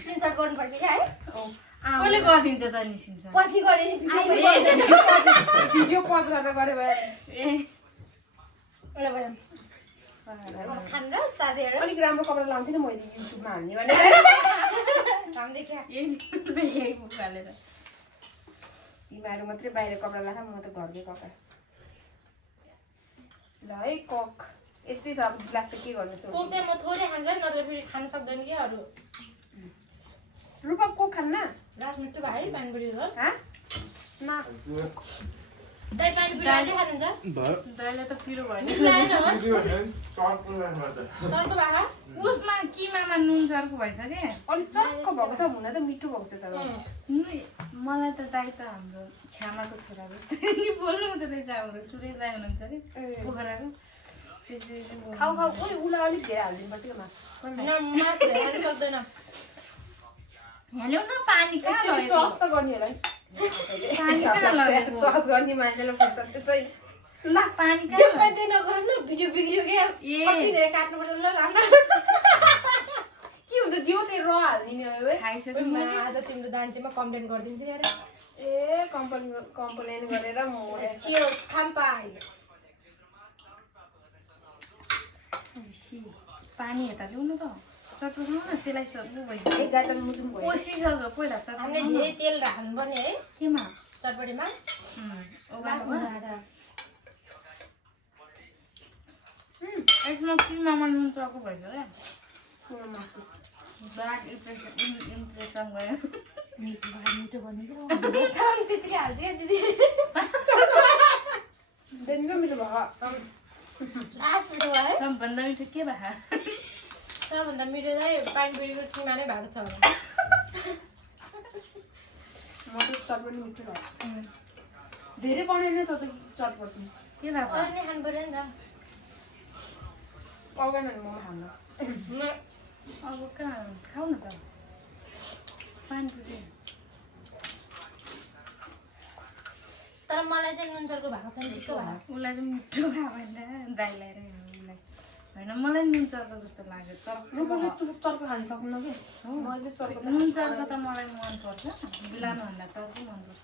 screenshot गर्नुपर्छ क्या है कसले गरिदिन्छ त निस्किन्छ पछि गरे नि भिडियो पज गरेर गरे भयो खानु साथीहरू अलिक राम्रो कपडा लाउँथेँ नि मैले युट्युबमा हाल्ने भनेर काम देखिया यही बुक हालेर तिमीहरू मात्रै बाहिर कपडा लाख म त घरकै कपडा ल है कक यस्तै छ अब ग्लास त के गर्नु कोक चाहिँ म थोरै खान्छु है नत्र फेरि खान सक्दैन कि अरू रूपा कोक खान्न लास्ट मिठो भयो है पानीपुरी हो हाँ न दाइ पानीपुरी अझै खानुहुन्छ दाइलाई त पिरो भयो नि चर्को भाखा उसमा किमामा नुन चर्को भएछ के अलिक चक्क भएको छ हुन त मिठो भएको छ तर मलाई त दाइ त हाम्रो छ्यामाको छोरा जस्तै नि बोल्नु हुँदो रहेछ हाम्रो सुरेश दाइ हुनुहुन्छ अरे पोखराको खाऊ खाऊ ओइ उसलाई अलिक धेरै हालिदिनुपर्छ कि मासु मासु खानु सक्दैन हेल्यौ न पानी कहाँ लग्यो चस त गर्ने होला नि चस गर्ने मान्छेलाई फुर्सद त्यसै ल पानी जे कहाँ पाइँदै नगर न भिडियो बिग्रियो क्या कति धेरै काट्नुपर्छ ल राम्रो के हुन्छ जिउ त्यही र हालिदिने हो है खाइसक्यो आज तिम्रो दान्छेमा कम्प्लेन गरिदिन्छु क्या अरे ए कम्प्लेन गरेर म चियर्स खाम्पाई पानी यता ल्याउनु त चट्टो खाउँ न त्यसलाई भइसक्यो एक गाजन मुसुम भयो कोसिसक्यो पहिला चट्टो हामीले धेरै तेल राख्नुपर्ने है केमा चटपटीमा यसमा किमामा नुन चर्को भएछ क्या मासु ब्याड इम्प्रेसन गयो मिठो भन्नु त्यतिकै हाल्छ क्या दिदी देनको मिठो भयो लास्ट मिठो भयो है सबभन्दा मिठो के भयो सबभन्दा मिठो चाहिँ पानीपुरीको किमा नै भएको छ होला म त चट पनि मिठो भयो धेरै बनाएन छ त चटपट के लाग्छ अरू नै खानु पऱ्यो नि त पाउँदैन नि म खान्न अब कहाँ खाऊ न त पानीपुरी तर मलाई चाहिँ नुन चर्को भएको छ नि ठिक्क भयो उसलाई चाहिँ मिठो भयो भने दाइलाई र उसलाई होइन मलाई नुन चर्को जस्तो लाग्यो तर रूपाले चर्को खान सक्नु कि मैले चर्को नुन चर्को त मलाई मनपर्छ बिलानुभन्दा चर्को मनपर्छ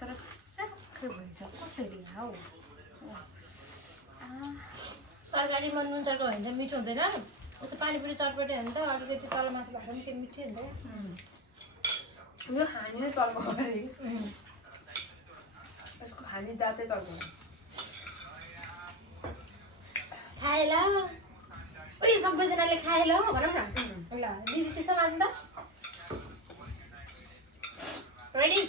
तर सबै भइसक्यो कसरी खाऊ तरकारीमा नुन चर्को भयो भने चाहिँ मिठो हुँदैन जस्तो पानीपुरी चटपटे हो भने त अलिकति तल माथि भएको पनि के मिठै हुन्छ यो खाने नै चर्को गरे यसको खाने जातै चर्को खाए ल उही सबैजनाले खाए ल भनौँ न ल दिदी त्यसो मान त रेडी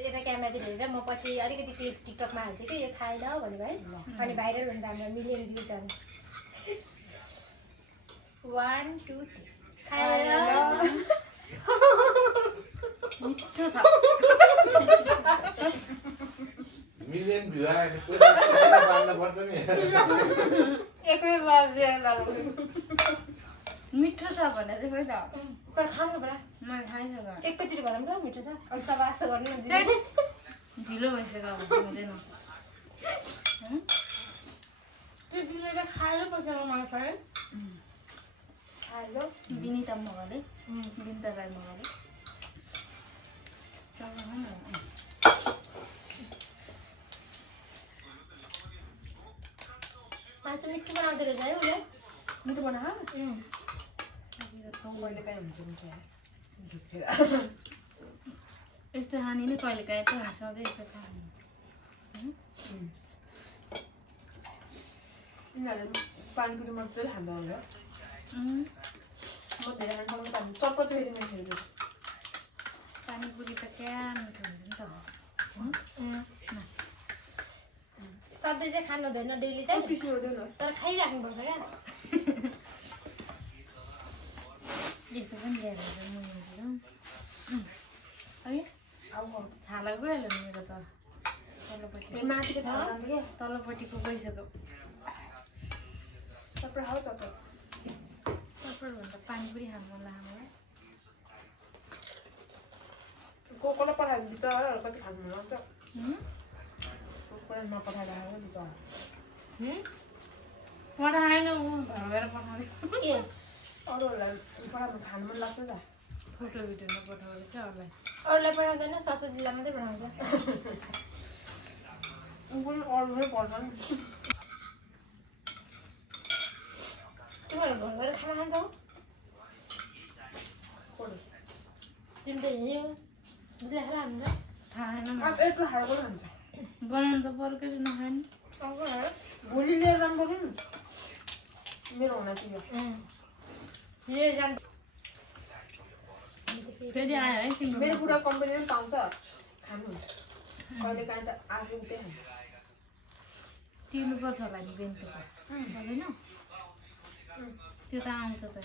यता क्यामेरातिर हेरेर म पछि अलिकति क्लिप टिकटकमा हाल्छु कि यो खाए ल भनेको है अनि भाइरल हुन्छ हाम्रो मिलियन भ्युज जान्छ 1 2 3 खाए ल मिठो छ मिलियन भ्यू आयो बाँड्न पर्छ नि एकै बाजे मिठो छ भने चाहिँ खोइ त तर खानु पर्ला मैले खाइसक्यो एकैचोटि भनौँ ल मिठो छ अनि सब आशा गर्नु न दिदी ढिलो भइसक्यो अब हुँदैन त्यो दिदीले त खाएर पैसा मलाई छ है खाएर विनिता मगाले विनिता राई मगाले मासु मिठो बनाउँदो रहेछ है उसले मिठो बना मैले काहीँ हुन्छ यस्तो खाने नै कहिले काहीँ त हुन्छ सधैँ यस्तो खाने तिनीहरूले पानीपुरी मजाले खाँदा हुन्छ म धेरै खानु सक्नु चटपट फेरि मिठो पानीपुरी त क्या मिठो हुन्छ नि त सधैँ चाहिँ खानु हुँदैन डेली चाहिँ पिस्नु हुँदैन तर खाइराख्नुपर्छ क्या यस्तो पनि ल्याएर है छाला गइहाल्यो मेरो त तल्लोपट्टि माथिको छ के तल्लोपट्टिको गइसक्यो चटपट खाऊ चटपट भन्दा पानीपुरी खानु मन लाग्यो मलाई कोकोलाई पठायो भने त कति खानु मन लाग्छ कोकोलाई नपठाएर खायो नि त पठाएन ऊ घर गएर पठाउने के अरूहरूलाई पढाउनु खानु मन लाग्छ त फोटो भिडियोमा पठाउँदै छ अरूलाई अरूलाई पठाउँदैन सरस्वतीलाई मात्रै पठाउँछ ऊ पनि अरूले पढ्छ नि तिमीहरू घर गएर खाना खान्छौ तिमी त हिँड्यौ दुधले खाना खान्छ खाएन अब यत्रो खाएको पनि हुन्छ बनाउनु त पर्कै नखाने भोलि लिएर जानु पर्यो नि मेरो हुन चाहिँ लिएर जानु फेरि आयो है तिम्रो मेरो पुरा कम्पनी पनि पाउँछ खानु कहिले काहीँ त आफै उतै खान्छ तिर्नुपर्छ होला नि बेन त पर्दैन त्यो त आउँछ त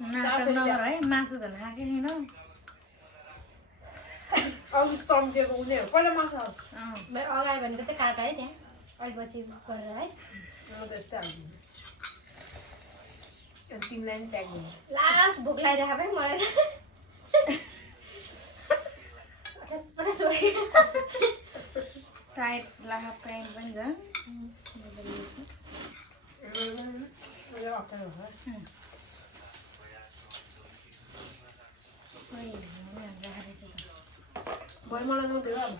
नाटक नगर है मासु झन् खाएकै छैन अघि चम्किएको उनीहरू पहिला माछा अगाडि भनेको चाहिँ काटा है त्यहाँ अहिले पछि गरेर है म त यस्तै हाल्दिनँ तिमीलाई नि प्याक दिनु लास्ट भोक लगाइरहेको भाइ मलाई पठास पठास भयो टाइट लाहा प्यान्ट पनि झन् अप्ठ्यारो भयो भयो मलाई नदिएर अब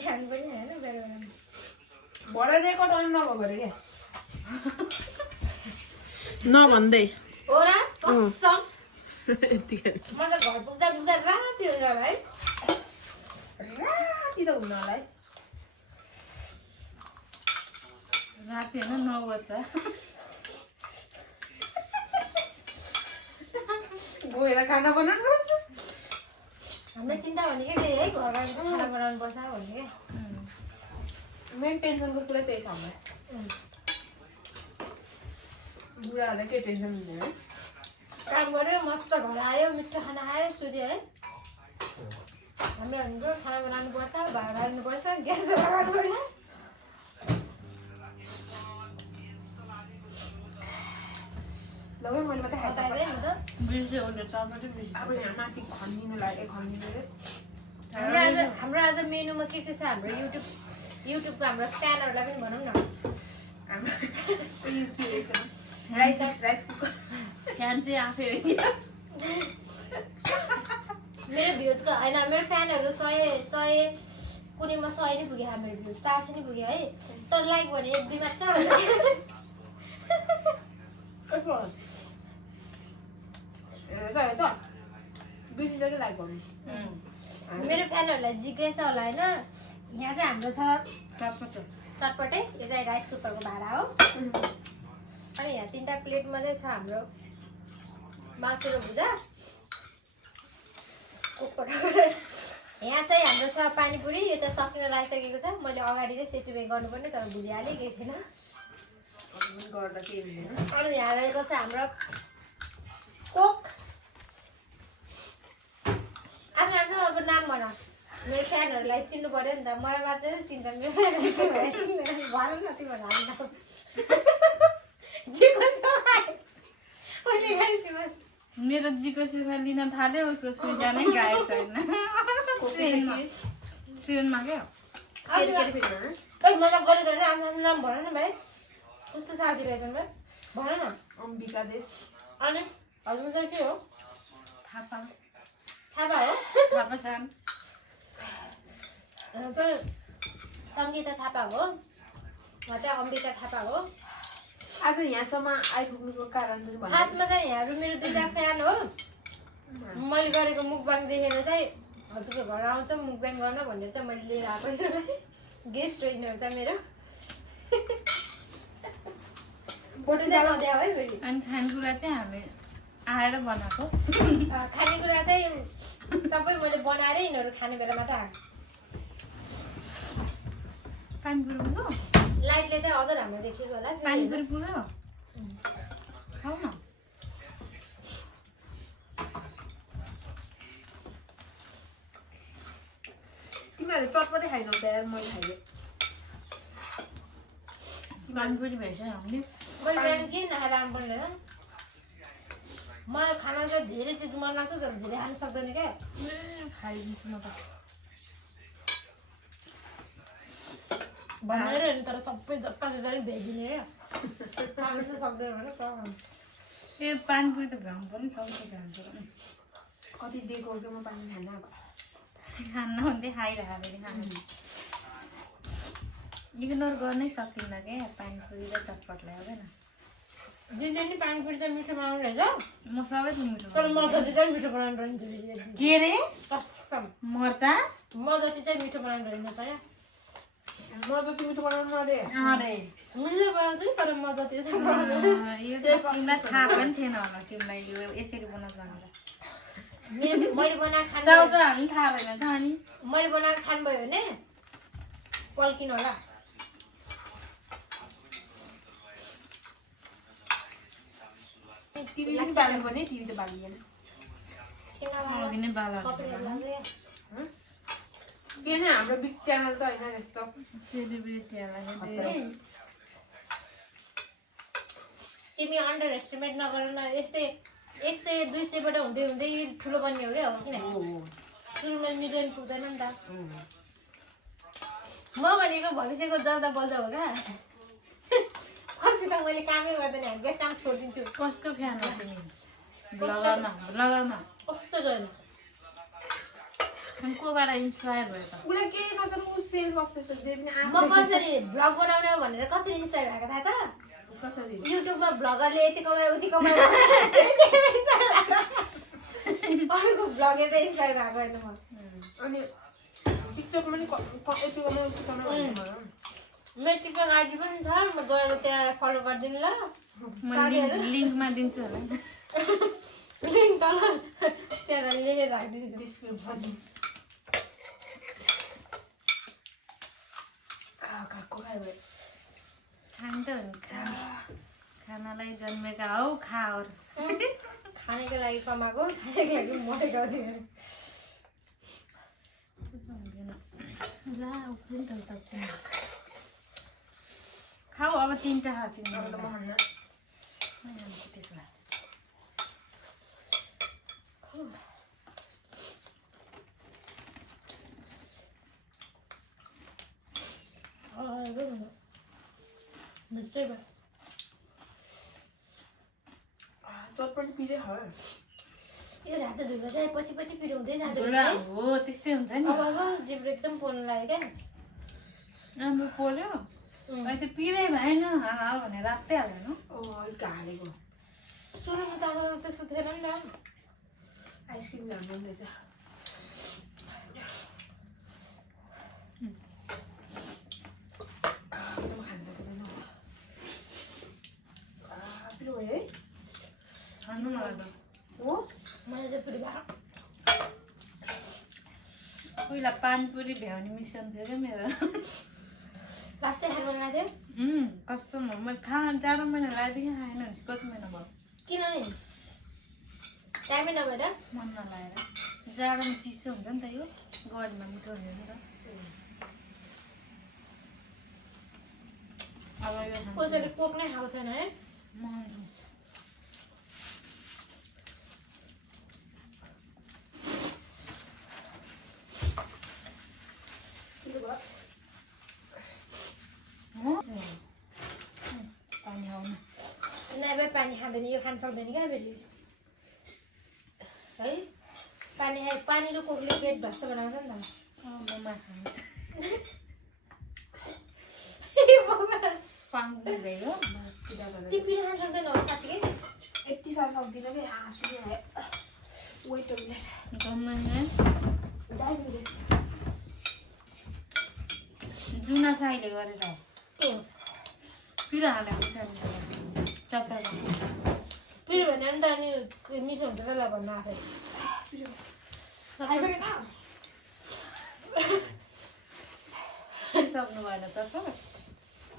ध्यान पनि होइन बेला भरे रेकर्ड अन नभएको अरे क्या नभन्दै हो र कसम यतिकै मलाई घर पुग्दा पुग्दा राति हुन्छ भाइ राति त हुनलाई राति होइन 9 बज्छ गएर खाना बनाउनु पर्छ हामीलाई चिन्ता भने क्या त्यही है घर गएर चाहिँ खाना बनाउनु पर्छ भन्ने क्या मेन टेन्सनको कुरा त्यही छ हामीलाई बुढाहरूलाई केही टेन्सन हुँदैन है काम गऱ्यो मस्त घर आयो मिठो खाना खायो सुत्यो है हामीलाई भनेको खाना बनाउनु पर्छ भाडा हाल्नु पर्छ ग्यास लगाउनु पर्छ ल है मैले मात्रै खाएको हतार भयो म त बिर्स्यो उसले टमाटर बिर्स्यो अब यहाँ माथि खनिनु लाग्यो खनिनु हाम्रो आज मेनुमा के छ हाम्रो युट्युबको हाम्रो फ्यानहरूलाई पनि भनौँ न हाम्रो के रहेछ राइस कुकर फ्यान चाहिँ आफै मेरो भ्युजको होइन मेरो फ्यानहरू 100 कुनैमा 100 नै पुग्यो मेरो भ्युज 400 नै पुग्यो है तर लाइक भने 1-2 मात्र आउँछ मेरो फ्यानहरूलाई जिज्ञासा होला होइन यहाँ चाहिँ हाम्रो छ चटपटे यो चाहिँ राइस कुकरको भाडा हो अनि यहाँ 3टा प्लेटमा चाहिँ छ हाम्रो मासु र भुजा यहाँ चाहिँ हाम्रो छ पानीपुरी यो चाहिँ सकिन लागिसकेको छ मैले अगाडि नै सेचुबे गर्नुपर्ने तर भुलिहालेँ केही छैन अनि यहाँ रहेको छ हाम्रो कोक आफ्नो आफ्नो अब नाम भन मेरो फ्यानहरूलाई चिन्नु पर्यो नि त मलाई मात्रै चिन्छ मेरो फ्यानहरू के भएर भन न तिमीहरू हामी मेरो जीको सुखा लिन थाल्यो उसको सुइजा नै गाएको छैन ट्रेनमा क्या मलाई गरेर आफ्नो आफ्नो नाम भन न भाइ कस्तो साथी रहेछन् भाइ भन न अम्बिका देश अनि हजुरको चाहिँ के हो थापा थापा हो थापा सान सङ्गीता थापा हो म चाहिँ अम्बिका थापा हो आज यहाँसम्म आइपुग्नुको कारण खासमा चाहिँ यहाँहरू मेरो 2टा फ्यान हो मैले गरेको मुकबाङ देखेर चाहिँ हजुरको घर आउँछ मुकबाङ गर्न भनेर चाहिँ मैले लिएर आएको यिनीहरूलाई गेस्ट हो यिनीहरू त मेरो फोटो देखाउँदै है फेरि अनि खानेकुरा चाहिँ हामी आएर बनाएको खानेकुरा चाहिँ सबै मैले बनाएरै यिनीहरू खाने बेलामा त पानीपुरी पुग्यो लाइटले चाहिँ अझ राम्रो देखेको होला पानीपुरी पुग्यो खाऊ न तिमीहरूले चटपटे खाइनौ त यार मैले खाइदिएँ पानीपुरी भएछ हामीले मैले बिहान के नखाएर आउनुपर्ने हो मलाई खाना चाहिँ धेरै चिज मन लाग्छ तर धेरै खान सक्दैन क्या खाइदिन्छु म त भनेर हेर्नु तर सबै जता दिँदा पनि भ्याइदिने क्या खानु चाहिँ सक्दैन भने सक्दैन ए पानीपुरी त भ्याउनु पनि सक्छ भ्याउँछ कति दिएको हो कि म पानी खान अब खान्न हुँदै खाइरहेको फेरि खानु इग्नोर गर्नै सकिन्न क्या पानीपुरी र चटपटलाई हुँदैन दिदी नि पानीपुरी चाहिँ मिठो बनाउनु रहेछ म सबै त मिठो तर म जति चाहिँ मिठो बनाउनु रहन्छ के रे कसम मर्चा म जति चाहिँ मिठो बनाउनु रहेन त क्या म जति मिठो बनाउनु अरे अरे मिल्दै बनाउँछु नि तर म जति चाहिँ बनाउँछु यो त तिमीलाई थाहा पनि थिएन होला तिमीलाई यो यसरी बनाउँछ भनेर मैले बनाएर खानु चाउचाउ हामी थाहा भएन छ अनि मैले बनाएर खानुभयो भने पल्किनु होला टिभी पनि बाल्नु पर्ने टिभी त बालिएन अघि नै बाला किन हाम्रो बिग च्यानल त होइन जस्तो सेलिब्रेटीहरूलाई तिमी अन्डर एस्टिमेट नगर न यस्तै 100-200बाट हुँदै हुँदै ठुलो बन्ने हो क्या हो किन सुरुमा मिलियन पुग्दैन नि त म भनेको भविष्यको जल्दा बल्दा हो क्या पछि त मैले कामै गर्दैन हामी काम छोडिदिन्छु कस्तो फ्यान हो तिमी ब्लगरमा कस्तो गर्नु अनि कोबाट इन्सपायर भयो त उसलाई केही नसक्नु ऊ सेल्फ अब्सेसन जे पनि म कसरी भ्लग बनाउने हो भनेर कसरी इन्सपायर भएको थाहा छ कसरी युट्युबमा भ्लगरले यति कमायो उति कमायो अरूको भ्लग हेरेर इन्सपायर भएको होइन म अनि टिकटकमा पनि यति कमाउनु मेरो टिकटक आइडी पनि छ म गएर त्यहाँ फलो गरिदिनु ल म लिङ्कमा दिन्छु होला लिङ्क तल त्यहाँ लेखेर राखिदिन्छु डिस्क्रिप्सन खानु त हो नि खानालाई जन्मेका हौ खाओर खानेको लागि कमाएको खानेको लागि मरेको खाऊ अब 3टा खा तिमी अब त म खान्न त्यसो भए मिर्चै भयो चटपटी पिरे हो यो रातो धुलो चाहिँ पछि पछि पिरो हुँदै जान्छ धुला हो त्यस्तै हुन्छ नि अब जिब्रो एकदम पोल्नु लाग्यो क्या राम्रो पोल्यो अहिले त पिरै भएन हाल भनेर रातै हाल्दैन अलिक हालेको सुरुमा त अब त्यस्तो थिएन नि त आइसक्रिम ल्याउनु रहेछ पिरो भयो है छान्नु मलाई त हो मैले चाहिँ पिरो भएको पहिला पानीपुरी भ्याउने मिसन थियो क्या मेरो लास्टै खानु मन लाग्थ्यो कस्तो मैले जाडो महिना लगाएदेखि खाएन भने कति महिना भयो किन नि टाइमै नभएर मन नलागेर जाडोमा चिसो हुन्छ नि त यो गरीमा मिठो हुन्छ नि त अब यो कसैले कोक नै खाएको छैन है पानी आउनु नभए पानी खाँदैन यो खान सक्दैन क्या फेरि है पानी खाए पानी र कोकले पेट भ्रष्ट बनाउँछ नि म मासु हुन्छ त पाङ्गु भयो त्यो पिरो खान सक्दैन हो साँच्चीकै यति साह्रो सक्दिनँ कि आँसु आयो वेट जुना साईले गरेर पिरो हालेको चप्पल पिरो भने नि त अनि मिठो हुन्छ त ल भन्नु आफै खाइसके त सक्नु भएन चप्पल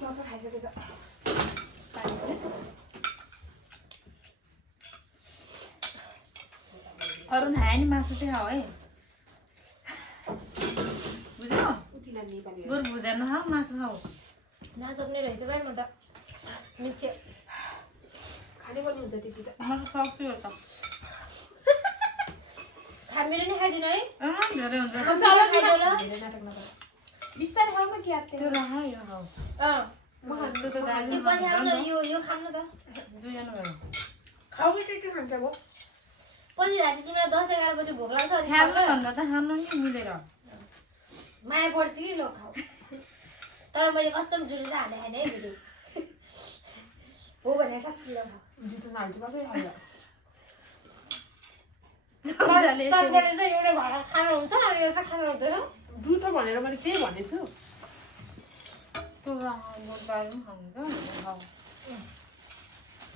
चप्पल खाइसकेछ अरू खायो नि मासु चाहिँ खाऊ है बुझ्यौ किन नेपाली बरु भुजा नखाऊ मासु खाऊ नसक्ने रहेछ भाइ म त मिल्छ खाने पनि हुन्छ त्यति त म सक्छु त मेरो नि खाइदिनु है धेरै हुन्छ खाइदेऊ ल धेरै नाटक नगर बिस्तारै खाऊ न कि आत्ते त्यो राख यो खाऊ म खानु त त्यो पनि खाऊ न यो खाऊ न त दुईजना भएर खाऊ कि के खान्छ अब पछि राति तिमीलाई 10-11 बजे भोक लाग्छ अनि खानु भन्दा त खानु नि मिलेर माया पर्छ कि ल खाऊ तर मैले कस्टम जुरे चाहिँ हाले हाने है भिडियो हो भने सासु ल खाऊ जुतो नहाल्छु कसरी खायो मजाले तर्पणले चाहिँ एउटा भाँडा खानु हुन्छ अनि एउटा चाहिँ खानु हुँदैन दुध भनेर मैले त्यही भनेको छु त्यो गाडी पनि खानु त खाऊ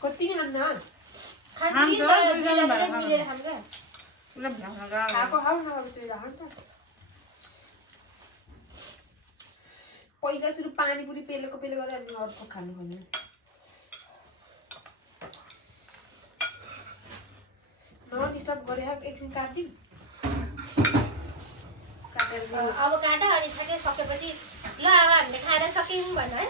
कति खान्न खान्छ कि तर दुईजना मात्रै मिलेर खान्छ क्या पुरा भ्याउन गाह्रो खाएको खाऊ न अब त्यो राख त पहिला सुरु पानीपुरी पेलेको पेले गरेर अनि अर्को खानु भने डिस्टर्ब गरे एकछिन काटिदिउँ काटेर अब काट अनि ठ्याक्कै सकेपछि ल अब हामीले खाएर सक्यौँ भन है